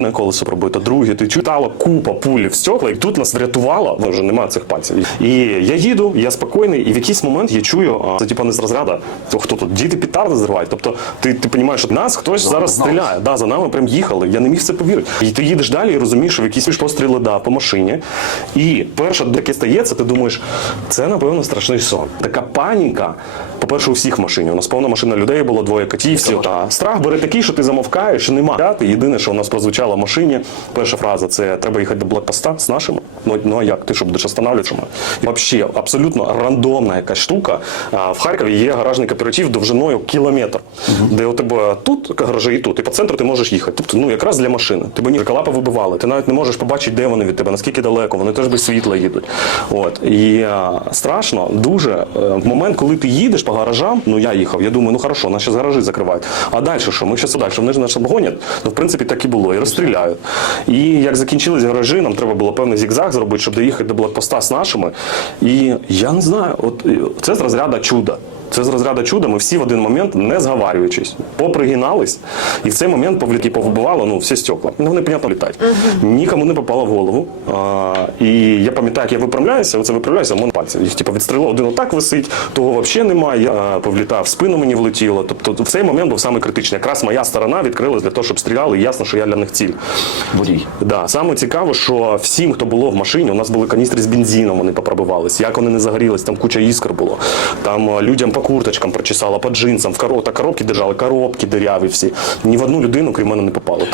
на колесо пробито, друге, ти читала купа пуль в стекла, і тут нас врятувало, ну вже немає цих пальців. І я їду, я спокійний, і в якийсь момент я чую, а, це типа не з розряду, то хто тут діти петарди зривають. Тобто ти, ти розумієш, що нас хтось зараз знали. стріляє. Да, за нами прям їхали. Я не міг в це повірити. І ти їдеш далі і розумієш, що в якісь постріли да, по машині. І перше, таке стається, ти думаєш, це напевно страшний сон. Така паніка. По-перше, у всіх в машині. У нас повна машина людей було, двоє котів. Та. Страх бере такий, що ти замовкаєш, і нема. Єдине, що у нас прозвучало в машині, перша фраза це треба їхати до блокпоста з нашими. Ну, ну а як? Ти що будеш останавливатися? Взагалі, абсолютно рандомна якась штука. В Харкові є гаражний кооператив довжиною кілометр, де у тебе тут гаражі і тут, і по центру ти можеш їхати. Тобто, ну якраз для машини. Тебе ні калапи вибивали. Ти навіть не можеш побачити, де вони від тебе, наскільки далеко, вони теж без світла їдуть. От і а, страшно дуже е, в момент, коли ти їдеш по гаражам. Ну я їхав. Я думаю, ну хорошо, нас зараз гаражі закривають. А далі що? Ми ще далі, вони ж нас обгонять. Ну, в принципі, так і було, і розстріляють. І як закінчились гаражі, нам треба було певний зігзаг зробити, щоб доїхати до блокпоста з нашими. І я не знаю, от це з розряду чуда. Це з розряду чуда. Ми всі в один момент, не зговарюючись, попригинались, і в цей момент повліки повибивало ну, всі стекла. Ну, вони, понятно, літають. Нікому не попало в голову. А, і я пам'ятаю, як я виправляюся, оце виправляюся, а мене пальці. Їх типу, відстрілило, один отак висить, того взагалі немає. Я повлітав, в спину мені влетіло. Тобто в цей момент був саме критичний. Якраз моя сторона відкрилась для того, щоб стріляли, і ясно, що я для них ціль. Водій. Да, саме цікаво, що всім, хто було в машині, у нас були каністри з бензином, вони попробувались. Як вони не загорілись, там куча іскр було. Там людям по курточкам прочесала, по джинсам, в коро... коробки держали, коробки диряві всі. Ні в одну людину, крім мене, не попало.